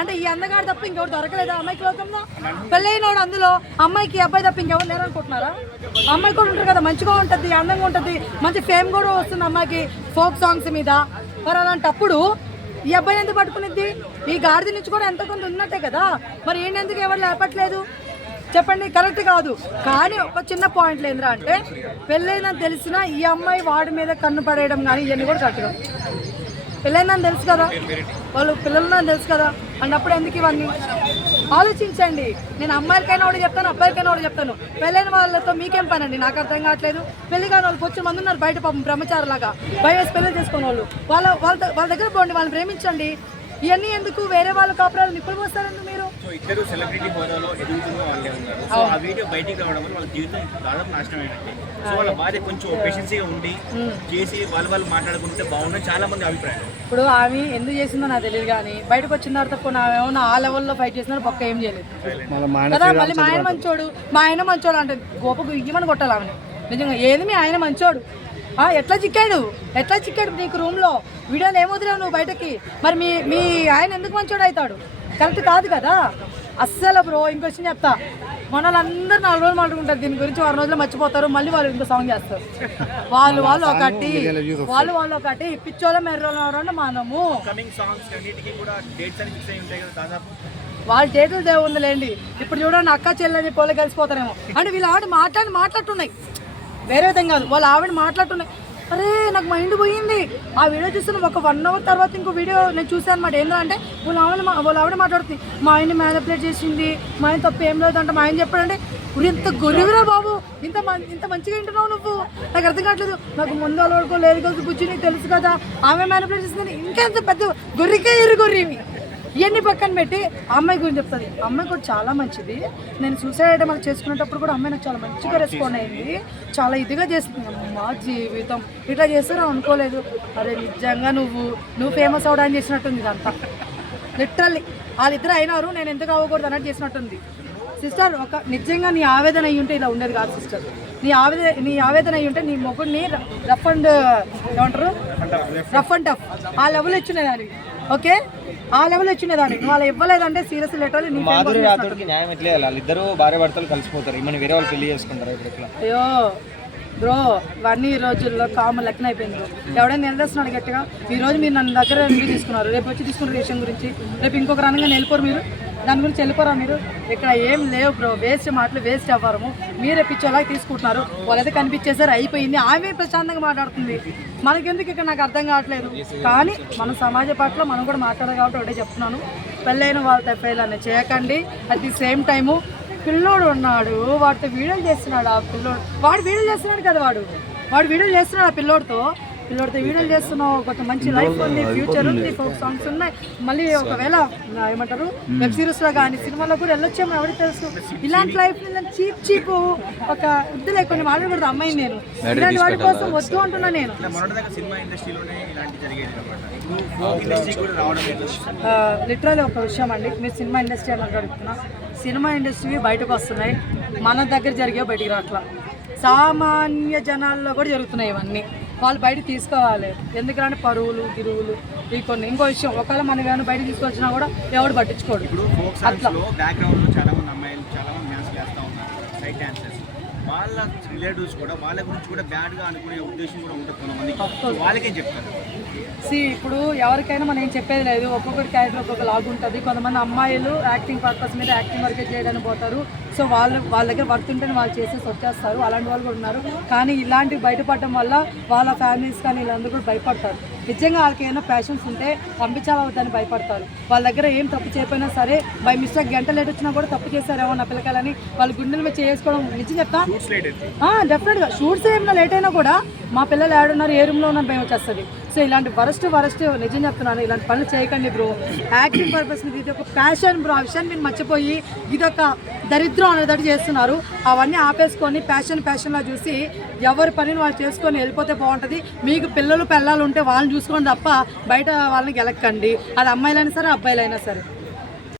అంటే ఈ అందగాడు తప్ప ఇంకెవరు దొరకలేదా అమ్మాయికి లోకంలో? పెళ్ళైనోడు అందులో అమ్మాయికి అబ్బాయి తప్ప ఇంకెవరు లేరు అనుకుంటున్నారా? అమ్మాయి కూడా ఉంటారు కదా, మంచిగా ఉంటుంది, అందంగా ఉంటుంది, మంచి ఫేమ్ కూడా వస్తుంది అమ్మాయికి ఫోక్ సాంగ్స్ మీద. మరి అలాంటప్పుడు ఈ అబ్బాయి ఎందుకు పట్టుకునిద్ది? ఈ గాడిద నుంచి కూడా ఎంతో కొంత ఉన్నట్టే కదా, మరి ఏంటి ఎందుకు ఎవరు లేపట్లేదు చెప్పండి? కరెక్ట్ కాదు. కానీ ఒక చిన్న పాయింట్లు ఏంద్రా అంటే, పెళ్ళైందని తెలిసినా ఈ అమ్మాయి వాడి మీద కన్ను పడేయడం కానీ ఇవన్నీ కూడా కరెక్ట్గా. పెళ్ళైందని తెలుసు కదా, వాళ్ళు పిల్లలుందని తెలుసు కదా, అన్నప్పుడు ఎందుకు ఇవన్నీ? ఆలోచించండి. నేను అమ్మాయిలకైనా ఒకటి చెప్తాను, అబ్బాయికైనా ఒకటి చెప్తాను. పెళ్ళైన వాళ్ళతో మీకేం పని అండి? నాకు అర్థం కావట్లేదు. పెళ్లి కాని వాళ్ళు కొంచెం మంది ఉన్నారు బయట, పాపం బ్రహ్మచారులాగా భయం పెళ్లి చేసుకునే వాళ్ళు. వాళ్ళ దగ్గర పోండి, వాళ్ళని ప్రేమించండి. ఇవన్నీ ఎందుకు? వేరే వాళ్ళ కాపురాలు నిప్పులు పోస్తారండి మీరు. సో ఇద్దరు సెలబ్రిటీ హోదాలో ఎదుగుతున్న వాళ్ళే ఉన్నారు. సో ఆ వీడియో బయటికి రావడం వల్ల వాళ్ళ జీవితం దాదాపు నాశనం అయినట్టే. సో వాళ్ళ భార్య కొంచెం పేషెన్సీగా ఉండి చేసి వాళ్ళు మాట్లాడుకుంటే బాగుందని చాలా మంది అభిప్రాయం. ఇప్పుడు ఆమె ఎందుకు చేసిందో నాకు తెలియదు, కానీ బయటకు వచ్చిన తర్వాత పోనీ ఆమె ఏమన్నా ఆ లెవెల్లో ఫైట్ చేసినా పక్క ఏం చేయలేదు కదా. మళ్ళీ మా ఆయన మంచోడు, మా ఆయన మంచోడు అంటే గోపకు ఇవ్వమని కొట్టాలి ఆమెను. నిజంగా ఏది మీ ఆయన మంచోడు? ఎట్లా చిక్కాడు నీకు రూమ్లో? వీడియోలు ఏమొదిలేవు నువ్వు బయటకి? మరి మీ ఆయన ఎందుకు మంచోడు అవుతాడు? కరెక్ట్ కాదు కదా అస్సలు. బ్రో ఇంకో విషయం చెప్తా, మన వాళ్ళందరూ 4 రోజులు మాట్లాడుకుంటారు దీని గురించి, 6 రోజులు మర్చిపోతారు, మళ్ళీ వాళ్ళు ఇంకో సాంగ్ చేస్తారు. వాళ్ళు ఒకటి పిచ్చోళ్ళ మెర్రోళ్ళు మనము. వాళ్ళ డేట్లు దేవుందిలేండి. ఇప్పుడు చూడండి, అక్క చెల్లెని పోలే కలిసిపోతారేమో అంటే వీళ్ళు ఆవిడ మాట్లాడుతున్నాయి, వేరే విధంగా కాదు. వాళ్ళ ఆవిడ మాట్లాడుతున్నాయి. అరే నాకు మైండ్ పోయింది ఆ వీడియో చూస్తున్నాం. ఒక 1 అవర్ తర్వాత ఇంకో వీడియో నేను చూసాను అనమాట. ఏంటంటే వాళ్ళ ఆవిడ మాట్లాడుతుంది, మా ఆయన్ని మ్యానిపులేట్ చేసింది, మా ఆయన తప్పు ఏం లేదంటే మా ఆయన చెప్పాడంటే. ఇప్పుడు ఇంత గొర్రెవిరా బాబు, ఇంత మంచిగా వింటున్నావు నువ్వు, నాకు అర్థం కావట్లేదు. నాకు ముందు అలవాడుకో లేదు కదా బుజ్జి, నీకు తెలుసు కదా ఆమె మ్యానిపులేట్ చేసిందని. ఇంకెంత పెద్ద గొర్రెకే గొర్రెవి. ఇవన్నీ పక్కన పెట్టి అమ్మాయి గురించి చెప్తుంది. అమ్మాయి కూడా చాలా మంచిది. నేను సూసైడ్ ఐటమ్ చేసుకునేటప్పుడు కూడా అమ్మాయి నాకు చాలా మంచిగా రెస్పాండ్ అయింది, చాలా ఇదిగా చేస్తుంది. మా జీవితం ఇట్లా చేస్తారో అనుకోలేదు. అరే నిజంగా నువ్వు ఫేమస్ అవడానికి చేసినట్టుంది ఇదంతా. లిటరల్లీ వాళ్ళిద్దరు అయినారు, నేను ఎందుకు అవ్వకూడదు అన్నట్టు చేసినట్టుంది. సిస్టర్, ఒక నిజంగా నీ ఆవేదన అయ్యి ఉంటే ఇలా ఉండేది కాదు సిస్టర్. నీ ఆవేదన అయ్యి ఉంటే నీ మొగుడిని రఫ్ అండ్ టఫ్ ఆ లెవెల్ ఇచ్చునేదాన్ని. ఓకే, ఆ లెవెల్ ఇచ్చునేదాన్ని. వాళ్ళు ఇవ్వలేదంటే సీరియస్ లెటర్. మాధురి రాథోడ్కి న్యాయం ఎట్లా చేయాలి? వాళ్ళిద్దరు భార్య భర్తలు కలిసిపోతారు, ఇవన్నీ వేరే వాళ్ళు పెళ్లి చేసుకుంటారు ఇప్పుడు ఎట్లా? అయ్యో బ్రో, ఇవన్నీ ఈ రోజుల్లో కామన్ లెక్కన అయిపోయింది. ఎవడైనా నిలదస్తున్నాడు గట్టిగా. ఈ రోజు మీరు నన్ను దగ్గర ఎందుకు తీసుకున్నారు, రేపు వచ్చి తీసుకున్న విషయం గురించి రేపు ఇంకొక రంగంగా వెళ్ళిపోరు మీరు, దాని గురించి వెళ్ళిపోరా మీరు? ఇక్కడ ఏం లేవు బ్రో, వేస్ట్ మాటలు, వేస్ట్ అవ్వరము. మీరే పిచ్చోలాగా తీసుకుంటున్నారు. వాళ్ళైతే కనిపించేసారు, అయిపోయింది. ఆమె ప్రశాంతంగా మాట్లాడుతుంది, మనకెందుకు ఇక్కడ నాకు అర్థం కావట్లేదు. కానీ మన సమాజ పట్ల మనం కూడా మాట్లాడాలి కాబట్టి ఒకటే చెప్తున్నాను, పెళ్ళైన వాళ్ళ తప్పేలానే చేయకండి. అట్ ది సేమ్ టైము పిల్లోడు ఉన్నాడు, వాడితో వీడియోలు చేస్తున్నాడు. ఆ పిల్లోడు వాడు వీడియోలు చేస్తున్నాడు కదా, వాడు వీడియోలు చేస్తున్నాడు. ఆ పిల్లోడితో వీడియోలు చేస్తున్నావు. కొంచెం మంచి లైఫ్ ఉంది, ఫ్యూచర్ ఉంది, ఫోక్ సాంగ్స్ ఉన్నాయి. మళ్ళీ ఒకవేళ ఏమంటారు వెబ్ సిరీస్లో కానీ సినిమాలో కూడా వెళ్ళొచ్చేమో ఎవరికి తెలుసు. ఇలాంటి లైఫ్ చీప్ ఒక వద్దులే, కొన్ని మాట్లాడకూడదు అమ్మాయి. నేను ఇలాంటి వాటి కోసం వద్దు అంటున్నా. నేను లిటరల్లీ ఒక విషయం అండి, మీరు సినిమా ఇండస్ట్రీ అని అడుగుతున్నా. సినిమా ఇండస్ట్రీ బయటకు వస్తున్నాయి, మన దగ్గర జరిగే బయటికి రావట్లా. సామాన్య జనాల్లో కూడా జరుగుతున్నాయి ఇవన్నీ. వాళ్ళు బయట తీసుకోవాలి, ఎందుకంటే పరువులు గిరువులు ఇవి కొన్ని. ఇంకో విషయం, ఒకవేళ మనం ఏమైనా బయట తీసుకొచ్చినా కూడా ఎవడు పట్టించుకోడు. అట్లా వాళ్ళ రిలేటివ్స్ కూడా వాళ్ళ గురించి కూడా బ్యాడ్గా అనుకునే ఉద్దేశం కూడా ఉంటుంది కొంతమంది. వాళ్ళకేం చెప్తారు? ఇప్పుడు ఎవరికైనా మనం ఏం చెప్పేది లేదు, ఒక్కొక్కటి క్యారెక్టర్ ఒక్కొక్క లాగా ఉంటుంది. కొంతమంది అమ్మాయిలు యాక్టింగ్ పర్పస్ మీద యాక్టింగ్ వరకే చేయడానికి పోతారు. సో వాళ్ళ దగ్గర వర్క్ ఉంటేనే వాళ్ళు చేసేసి వచ్చేస్తారు, అలాంటి వాళ్ళు కూడా ఉన్నారు. కానీ ఇలాంటివి బయటపడడం వల్ల వాళ్ళ ఫ్యామిలీస్ కానీ వీళ్ళందరూ కూడా భయపడతారు. నిజంగా వాళ్ళకి ఏమైనా ప్యాషన్స్ ఉంటే పంపించాలని భయపడతారు. వాళ్ళ దగ్గర ఏం తప్పు చేయకపోయినా సరే బై మిస్టేక్ గంట లేట్ వచ్చినా కూడా తప్పు చేశారేమో నా పిల్లకాయలని వాళ్ళ గుండెల మీద చేసుకోవడం. నిజం చెప్తా, డెఫినెట్గా షూట్స్ ఏమైనా లేట్ అయినా కూడా మా పిల్లలు ఏడున్నారు, ఏ రూమ్లో ఉన్నారు భయం వచ్చేస్తుంది. సో ఇలాంటి వరస్ట్ నిజం చెప్తున్నాను, ఇలాంటి పనులు చేయకండి బ్రో. యాక్టింగ్ పర్పస్ మీద ఇది ఒక ప్యాషన్ బ్రో, ఆ విషయాన్ని మీరు మర్చిపోయి ఇదొక దరిద్రం అనేటట్టు చేస్తున్నారు. అవన్నీ ఆపేసుకొని ప్యాషన్లా చూసి ఎవరి పనిని వాళ్ళు చేసుకొని వెళ్ళిపోతే బాగుంటుంది. మీకు పిల్లలు ఉంటే వాళ్ళని చూసుకోండి తప్ప బయట వాళ్ళని గెలక్కండి. అది అమ్మాయిలైనా సరే అబ్బాయిలైనా సరే.